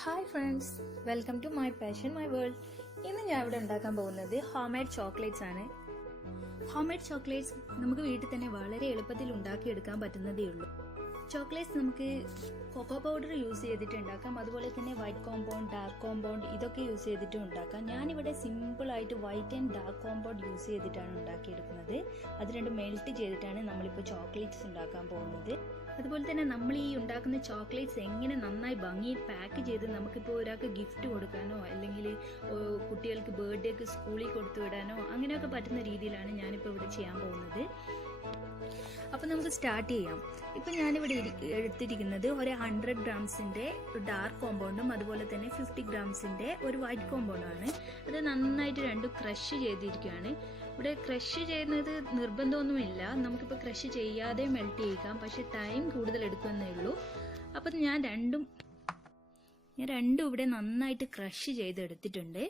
Hi friends, welcome to my passion my world. ഇന്ന് ഞാൻ ഇവിടെ ഉണ്ടാക്കാൻ പോകുന്നത് ഹോം മെയ്ഡ് ചോക്ലേറ്റ്സ് ആണ്. ഹോം മെയ്ഡ് ചോക്ലേറ്റ്സ് നമുക്ക് വീട്ടിൽ തന്നെ വളരെ എളുപ്പത്തിൽ ഉണ്ടാക്കിയെടുക്കാൻ പറ്റുന്നതേ ഉള്ളൂ. ചോക്ലേറ്റ്സ് നമുക്ക് കൊക്കോ പൗഡർ യൂസ് ചെയ്തിട്ട് ഉണ്ടാക്കാം, അതുപോലെ തന്നെ വൈറ്റ് കോമ്പൗണ്ട്, ഡാർക്ക് കോമ്പൗണ്ട് ഇതൊക്കെ യൂസ് ചെയ്തിട്ടും ഉണ്ടാക്കാം. ഞാനിവിടെ സിമ്പിൾ ആയിട്ട് white and dark compound use ചെയ്തിട്ടാണ് ഉണ്ടാക്കിയെടുക്കുന്നത്. അത് രണ്ടും മെൽറ്റ് ചെയ്തിട്ടാണ് നമ്മളിപ്പോൾ ചോക്ലേറ്റ്സ് ഉണ്ടാക്കാൻ പോകുന്നത്. അതുപോലെ തന്നെ നമ്മൾ ഈ ഉണ്ടാക്കുന്ന ചോക്ലേറ്റ്സ് എങ്ങനെ നന്നായി ഭംഗിയിൽ പാക്ക് ചെയ്ത് നമുക്കിപ്പോൾ ഒരാൾക്ക് ഗിഫ്റ്റ് കൊടുക്കാനോ അല്ലെങ്കിൽ കുട്ടികൾക്ക് ബർത്ത്ഡേക്ക് സ്കൂളിൽ കൊടുത്തു വിടാനോ അങ്ങനെയൊക്കെ പറ്റുന്ന രീതിയിലാണ് ഞാനിപ്പോൾ ഇവിടെ ചെയ്യാൻ പോകുന്നത്. അപ്പോൾ നമുക്ക് സ്റ്റാർട്ട് ചെയ്യാം. ഇപ്പം ഞാനിവിടെ എടുത്തിരിക്കുന്നത് ഒരു 100 ഗ്രാംസിൻ്റെ ഡാർക്ക് കോമ്പൗണ്ടും അതുപോലെ തന്നെ 50 ഗ്രാംസിൻ്റെ ഒരു വൈറ്റ് കോമ്പൗണ്ടാണ്. അത് നന്നായിട്ട് രണ്ടും ക്രഷ് ചെയ്തിരിക്കുകയാണ്. ഇവിടെ ക്രഷ് ചെയ്യുന്നത് നിർബന്ധമൊന്നുമില്ല, നമുക്കിപ്പോൾ ക്രഷ് ചെയ്യാതെ മെൽറ്റ് ചെയ്യിക്കാം, പക്ഷെ ടൈം കൂടുതൽ എടുക്കുമെന്നേ ഉള്ളൂ. അപ്പം ഞാൻ രണ്ടും ഇവിടെ നന്നായിട്ട് ക്രഷ് ചെയ്തെടുത്തിട്ടുണ്ട്.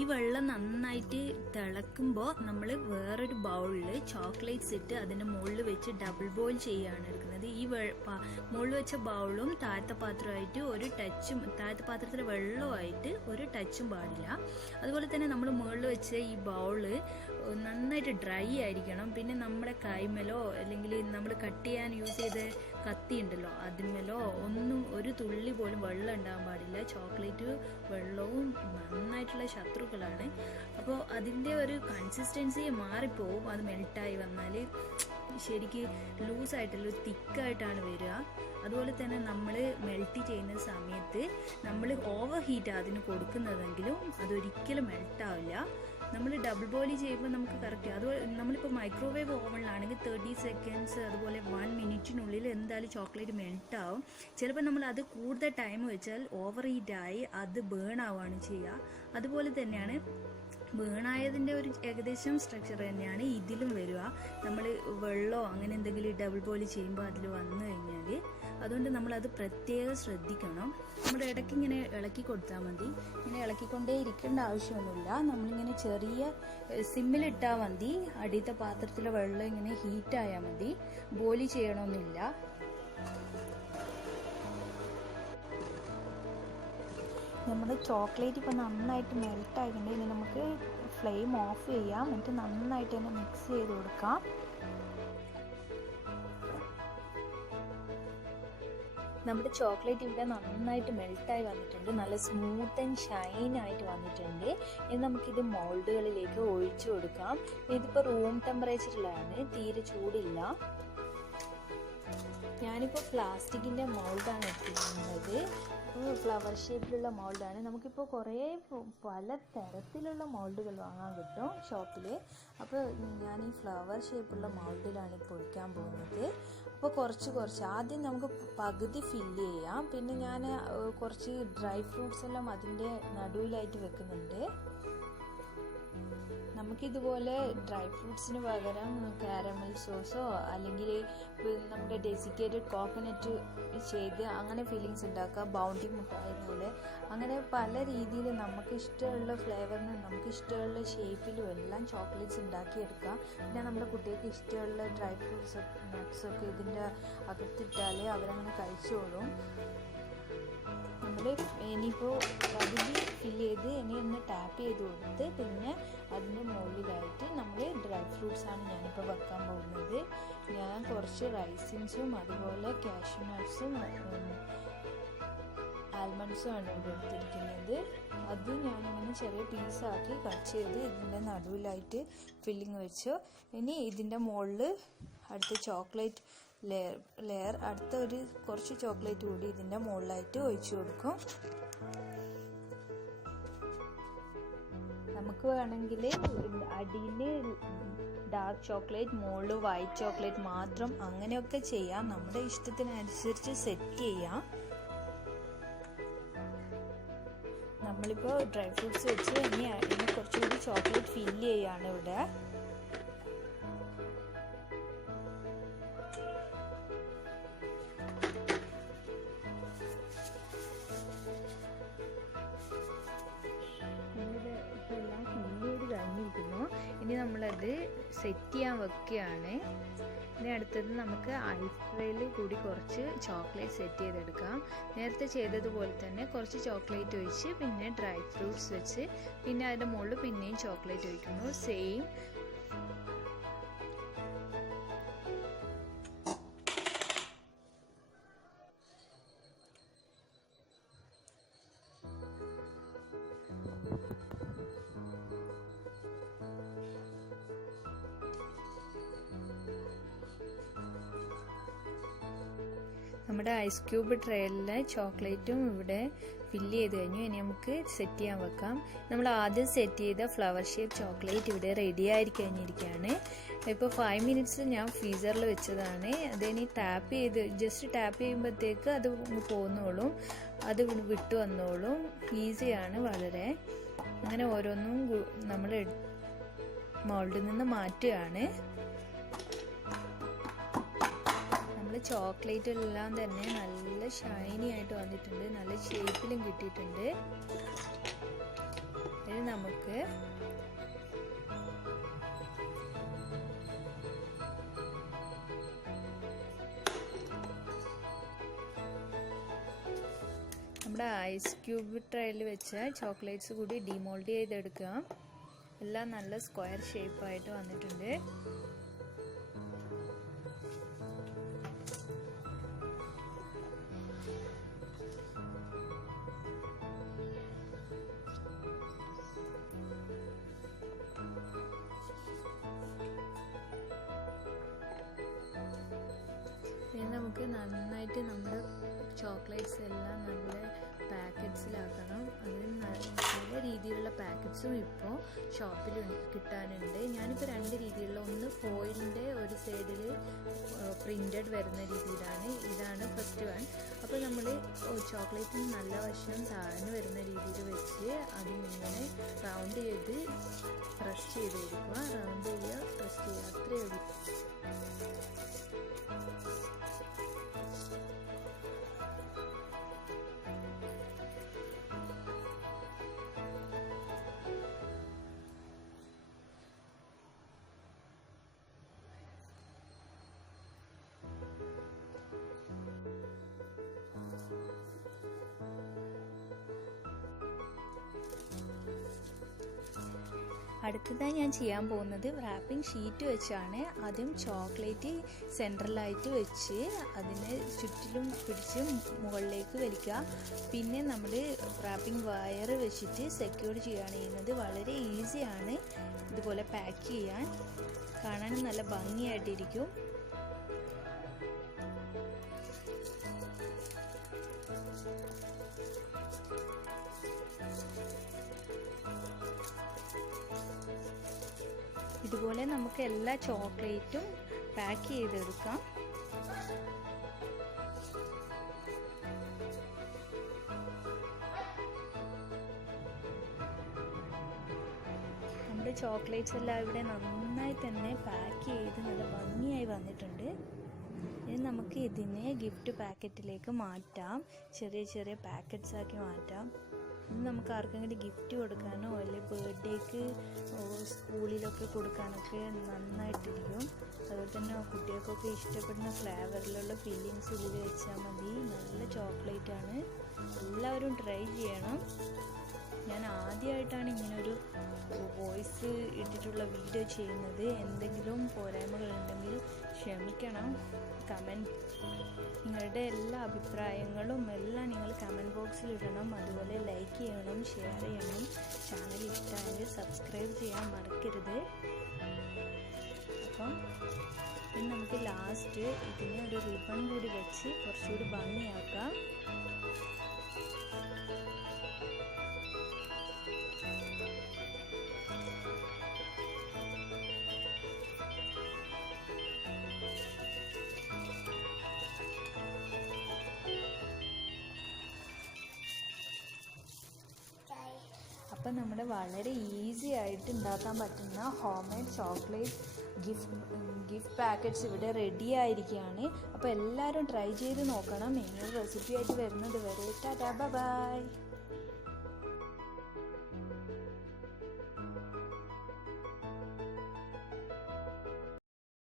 ഈ വെള്ളം നന്നായിട്ട് തിളക്കുമ്പോൾ നമ്മൾ വേറൊരു ബൗളിൽ ചോക്ലേറ്റ്സ് ഇട്ട് അതിൻ്റെ മുകളിൽ വെച്ച് ഡബിൾ ബോയിൽ ചെയ്യുകയാണ് എടുക്കുന്നത്. ഈ മുകളിൽ വെച്ച ബൗളും താഴത്തെ പാത്രമായിട്ട് ഒരു ടച്ചും, താഴത്തെ പാത്രത്തിലെ വെള്ളമായിട്ട് ഒരു ടച്ചും പാടില്ല. അതുപോലെ തന്നെ നമ്മൾ മുകളിൽ വെച്ച ഈ ബൗള് നന്നായിട്ട് ഡ്രൈ ആയിരിക്കണം. പിന്നെ നമ്മുടെ കൈമേലോ അല്ലെങ്കിൽ നമ്മൾ കട്ട് ചെയ്യാൻ യൂസ് ചെയ്ത കത്തി ഉണ്ടല്ലോ അതിന്മേലോ ഒന്നും ഒരു തുള്ളി പോലും വെള്ളം ഉണ്ടാകാൻ പാടില്ല. ചോക്ലേറ്റ് വെള്ളവും നന്നായിട്ടുള്ള ശത്രുക്കളാണ്. അപ്പോൾ അതിൻ്റെ ഒരു കൺസിസ്റ്റൻസി മാറിപ്പോവും. അത് മെൽട്ടായി വന്നാൽ ശരിക്ക് ലൂസായിട്ടല്ല, തിക്കായിട്ടാണ് വരിക. അതുപോലെ തന്നെ നമ്മൾ മെൽറ്റ് ചെയ്യുന്ന സമയത്ത് നമ്മൾ ഓവർ ഹീറ്റ് അതിന് കൊടുക്കുന്നതെങ്കിലും അതൊരിക്കലും മെൽട്ടാവില്ല. നമ്മൾ ഡബിൾ ബോയിൽ ചെയ്യുമ്പോൾ നമുക്ക് കറക്റ്റ്, അതുപോലെ നമ്മളിപ്പോൾ മൈക്രോവേവ് ഓവനിലാണെങ്കിൽ 30 സെക്കൻഡ്സ് അതുപോലെ 1 മിനിറ്റിനുള്ളിൽ എന്തായാലും ചോക്ലേറ്റ് മെൽട്ടാവും. ചിലപ്പോൾ നമ്മൾ അത് കൂടുതൽ ടൈം വെച്ചാൽ ഓവർ ഹീറ്റായി അത് ബേൺ ആവുകയാണ് ചെയ്യുക. അതുപോലെ തന്നെയാണ് ബേണായതിൻ്റെ ഒരു ഏകദേശം സ്ട്രക്ചർ തന്നെയാണ് ഇതിലും വരിക. നമ്മൾ വെള്ളമോ അങ്ങനെ എന്തെങ്കിലും ഡബിൾ ബോയിൽ ചെയ്യുമ്പോൾ അതിൽ വന്നു കഴിഞ്ഞാൽ, അതുകൊണ്ട് നമ്മളത് പ്രത്യേകം ശ്രദ്ധിക്കണം. നമ്മൾ ഇടയ്ക്ക് ഇങ്ങനെ ഇളക്കി കൊടുത്താൽ മതി. ഇങ്ങനെ ഇളക്കിക്കൊണ്ടേ ഇരിക്കേണ്ട ആവശ്യമൊന്നുമില്ല. നമ്മളിങ്ങനെ ചെറിയ സിമ്മിലിട്ടാൽ മതി. അടിയത്തെ പാത്രത്തിലെ വെള്ളം ഇങ്ങനെ ഹീറ്റായാൽ മതി, ബോയിൽ ചെയ്യണമെന്നില്ല. നമ്മുടെ ചോക്ലേറ്റ് ഇപ്പോൾ നന്നായിട്ട് മെൽറ്റ് ആയിട്ടുണ്ടെങ്കിൽ നമുക്ക് ഫ്ലെയിം ഓഫ് ചെയ്യാം. എന്നിട്ട് നന്നായിട്ട് തന്നെ മിക്സ് ചെയ്ത് കൊടുക്കാം. നമ്മുടെ ചോക്ലേറ്റ് ഇവിടെ നന്നായിട്ട് മെൽട്ടായി വന്നിട്ടുണ്ട്, നല്ല സ്മൂത്ത് ആൻഡ് ഷൈൻ ആയിട്ട് വന്നിട്ടുണ്ട്. ഇനി നമുക്കിത് മോൾഡുകളിലേക്ക് ഒഴിച്ചു കൊടുക്കാം. ഇതിപ്പോൾ റൂം ടെമ്പറേച്ചറിലാണ്, തീരെ ചൂടില്ല. ഞാനിപ്പോൾ പ്ലാസ്റ്റിക്കിൻ്റെ മൗൾഡാണ് എടുത്തിരിക്കുന്നത്. ഫ്ലവർ ഷേപ്പിലുള്ള മൗൾഡാണ്. നമുക്കിപ്പോൾ കുറേ പല തരത്തിലുള്ള മൗൾഡുകൾ വാങ്ങാൻ കിട്ടും ഷോപ്പിൽ. അപ്പോൾ ഞാൻ ഈ ഫ്ലവർ ഷേപ്പുള്ള മൗൾഡിലാണ് ഇപ്പോൾ ഒഴിക്കാൻ പോകുന്നത്. അപ്പോൾ കുറച്ച് ആദ്യം നമുക്ക് പകുതി ഫില്ല് ചെയ്യാം. പിന്നെ ഞാൻ കുറച്ച് ഡ്രൈ ഫ്രൂട്ട്സ് എല്ലാം അതിൻ്റെ നടുവിലായിട്ട് വെക്കുന്നുണ്ട്. നമുക്കിതുപോലെ ഡ്രൈ ഫ്രൂട്ട്സിന് പകരം കാരമൽ സോസോ അല്ലെങ്കിൽ നമ്മുടെ ഡെസിക്കേറ്റഡ് കോക്കനട്ട് ചെയ്ത് അങ്ങനെ ഫീലിങ്സ് ഉണ്ടാക്കാം. ബൗണ്ടി മുട്ടായി പോലെ അങ്ങനെ പല രീതിയിൽ നമുക്ക് ഇഷ്ടമുള്ള ഫ്ലേവറിനും നമുക്ക് ഇഷ്ടമുള്ള ഷേപ്പിലും എല്ലാം ചോക്ലേറ്റ്സ് ഉണ്ടാക്കിയെടുക്കാം. പിന്നെ നമ്മുടെ കുട്ടികൾക്ക് ഇഷ്ടമുള്ള ഡ്രൈ ഫ്രൂട്ട്സ് നട്ട്സൊക്കെ ഇതിൻ്റെ അകത്തിട്ടാൽ അവരങ്ങനെ കഴിച്ചോളും. നമ്മൾ ഇനിയിപ്പോൾ പകുതി ഫില്ല് ചെയ്ത് ഇനി ഒന്ന് ടാപ്പ് ചെയ്ത് കൊടുത്ത് പിന്നെ അതിൻ്റെ മുകളിലായിട്ട് നമ്മൾ ഡ്രൈ ഫ്രൂട്ട്സാണ് ഞാനിപ്പോൾ വെക്കാൻ പോകുന്നത്. ഞാൻ കുറച്ച് റൈസിൻസും അതുപോലെ കാഷ്യൂ നട്ട്സും ആൽമണ്ട്സും ആണ് ഇവിടെ എടുത്തിരിക്കുന്നത്. അത് ഞാനിങ്ങനെ ചെറിയ പീസാക്കി കട്ട് ചെയ്ത് ഇതിൻ്റെ നടുവിലായിട്ട് ഫില്ലിങ് വെച്ചു. ഇനി ഇതിൻ്റെ മുകളിൽ അടുത്ത ചോക്ലേറ്റ് ലെയർ അടുത്ത ഒരു കുറച്ച് ചോക്ലേറ്റ് കൂടി ഇതിൻ്റെ മുകളിലായിട്ട് ഒഴിച്ചു കൊടുക്കും. നമുക്ക് വേണമെങ്കിൽ അടിയിൽ ഡാർക്ക് ചോക്ലേറ്റ്, മുകളിൽ വൈറ്റ് ചോക്ലേറ്റ് മാത്രം അങ്ങനെയൊക്കെ ചെയ്യാം. നമ്മുടെ ഇഷ്ടത്തിനനുസരിച്ച് സെറ്റ് ചെയ്യാം. നമ്മളിപ്പോൾ ഡ്രൈ ഫ്രൂട്ട്സ് വെച്ച് ഇനി കുറച്ചുകൂടി ചോക്ലേറ്റ് ഫില്ല് ചെയ്യാണ് ഇവിടെ. ഇതെല്ലാം ഫില്ല് ചെയ്ത് കഴിഞ്ഞിരിക്കുന്നു. ഇനി നമ്മളത് സെറ്റ് ചെയ്യാൻ വെക്കുകയാണ്. ഇനി അടുത്തത് നമുക്ക് ഐസ് ട്രേയിൽ കൂടി കുറച്ച് ചോക്ലേറ്റ് സെറ്റ് ചെയ്തെടുക്കാം. നേരത്തെ ചെയ്തതുപോലെ തന്നെ കുറച്ച് ചോക്ലേറ്റ് ഒഴിച്ച് പിന്നെ ഡ്രൈ ഫ്രൂട്ട്സ് വെച്ച് പിന്നെ അതിൻ്റെ മുകളിൽ പിന്നെയും ചോക്ലേറ്റ് ഒഴിക്കുന്നു. സെയിം നമ്മുടെ ഐസ് ക്യൂബ് ട്രേയിലെ ചോക്ലേറ്റും ഇവിടെ ഫില്ല് ചെയ്ത് കഴിഞ്ഞു. ഇനി നമുക്ക് സെറ്റ് ചെയ്യാൻ വെക്കാം. നമ്മൾ ആദ്യം സെറ്റ് ചെയ്ത ഫ്ലവർ ഷേപ്പ് ചോക്ലേറ്റ് ഇവിടെ റെഡി ആയി കഴിഞ്ഞിരിക്കുകയാണ്. ഇപ്പോൾ 5 മിനിറ്റ്സ് ഞാൻ ഫ്രീസറിൽ വെച്ചതാണ്. അതിനി ജസ്റ്റ് ടാപ്പ് ചെയ്യുമ്പോഴത്തേക്ക് അത് പോകുന്നോളും, അത് വിട്ടു വന്നോളും. ഈസിയാണ് വളരെ. അങ്ങനെ ഓരോന്നും നമ്മൾ മോൾഡിൽ നിന്ന് മാറ്റുകയാണ്. ചോക്ലേറ്റ് എല്ലാം തന്നെ നല്ല ഷൈനി ആയിട്ട് വന്നിട്ടുണ്ട്, നല്ല ഷേപ്പിലും കിട്ടിയിട്ടുണ്ട്. ഇനി നമുക്ക് നമ്മുടെ ഐസ് ക്യൂബ് ട്രേയിൽ വെച്ച ചോക്ലേറ്റ്സ് കൂടി ഡിമോൾഡ് ചെയ്തെടുക്കാം. എല്ലാം നല്ല സ്ക്വയർ ഷേപ്പായിട്ട് വന്നിട്ടുണ്ട്. ഇനി നമുക്ക് നന്നായിട്ട് നമ്മുടെ ചോക്ലേറ്റ്സ് എല്ലാം നല്ല പാക്കറ്റ്സിലാക്കണം. അതിന് പല രീതിയിലുള്ള പാക്കറ്റ്സും ഇപ്പോൾ ഷോപ്പിൽ കിട്ടാനുണ്ട്. ഞാനിപ്പോൾ 2 രീതിയിലുള്ള, ഒന്ന് ഫോയിലിൻ്റെ ഒരു സൈഡിൽ പ്രിൻറ്റഡ് വരുന്ന രീതിയിലാണ്. ഇതാണ് ഫസ്റ്റ് വൺ. അപ്പോൾ നമ്മൾ ചോക്ലേറ്റിന് നല്ല വശം താഴ്ന്നു വരുന്ന രീതിയിൽ വെച്ച് അതിങ്ങനെ റൗണ്ട് ചെയ്ത് പ്രസ് ചെയ്ത് കൊടുക്കുക. റൗണ്ട് ചെയ്യുക, പ്രസ് ചെയ്യുക, അത്രയേ ഉള്ളൂ. അടുത്തതായി ഞാൻ ചെയ്യാൻ പോകുന്നത് റാപ്പിംഗ് ഷീറ്റ് വെച്ചാണ്. ആദ്യം ചോക്ലേറ്റ് സെൻട്രലായിട്ട് വെച്ച് അതിനെ ചുറ്റിലും പിടിച്ച് മുകളിലേക്ക് വലിക്കുക. പിന്നെ നമ്മൾ റാപ്പിംഗ് വയർ വെച്ചിട്ട് സെക്യൂർ ചെയ്യുകയാണ് ചെയ്യുന്നത്. വളരെ ഈസിയാണ് ഇതുപോലെ പാക്ക് ചെയ്യാൻ. കാണാനും നല്ല ഭംഗിയായിട്ടിരിക്കും. ഇതുപോലെ നമുക്ക് എല്ലാ ചോക്ലേറ്റും പാക്ക് ചെയ്തെടുക്കാം. നമ്മുടെ ചോക്ലേറ്റ്സ് എല്ലാം ഇവിടെ നന്നായി തന്നെ പാക്ക് ചെയ്ത് നല്ല ഭംഗിയായി വന്നിട്ടുണ്ട്. ഇനി നമുക്ക് ഇതിനെ ഗിഫ്റ്റ് പാക്കറ്റിലേക്ക് മാറ്റാം. ചെറിയ ചെറിയ പാക്കറ്റ്സ് ആക്കി മാറ്റാം. ഇനി നമുക്ക് ആർക്കെങ്കിലും ഗിഫ്റ്റ് കൊടുക്കാനോ അല്ലെങ്കിൽ ബർത്ത്ഡേക്ക് സ്കൂളിലൊക്കെ കൊടുക്കാനൊക്കെ നന്നായിട്ടിരിക്കും. അതുപോലെ തന്നെ കുട്ടികൾക്കൊക്കെ ഇഷ്ടപ്പെടുന്ന ഫ്ലേവറിലുള്ള ഫില്ലിങ്സ് ഇതിൽ വെച്ചാൽ മതി. നല്ല ചോക്ലേറ്റാണ്. എല്ലാവരും ട്രൈ ചെയ്യണം. ഞാൻ ആദ്യമായിട്ടാണ് ഇങ്ങനൊരു വോയിസ് ഇട്ടിട്ടുള്ള വീഡിയോ ചെയ്യുന്നത്. എന്തെങ്കിലും പോരായ്മകളുണ്ടെങ്കിൽ ക്ഷമിക്കണം. നിങ്ങളുടെ എല്ലാ അഭിപ്രായങ്ങളും എല്ലാം നിങ്ങൾ കമൻറ്റ് ബോക്സിൽ ഇടണം. അതുപോലെ ലൈക്ക് ചെയ്യണം, ഷെയർ ചെയ്യണം. ചാനൽ ഇഷ്ടമായെങ്കിൽ സബ്സ്ക്രൈബ് ചെയ്യാൻ മറക്കരുത്. അപ്പം ഇനി നമുക്ക് ലാസ്റ്റ് ഇതിന് ഒരു റിബൺ കൂടി വെച്ച് കുറച്ചുകൂടി ഭംഗിയാക്കാം. അപ്പം നമ്മുടെ വളരെ ഈസി ആയിട്ട് ഉണ്ടാക്കാൻ പറ്റുന്ന home made chocolate gift packets ഇവിടെ റെഡി ആയിരിക്കുകയാണ്. അപ്പോൾ എല്ലാവരും ട്രൈ ചെയ്ത് നോക്കണം. ഇനിയൊരു റെസിപ്പി ആയിട്ട് വരുന്നത് വരെ ടാറ്റാ ബൈ.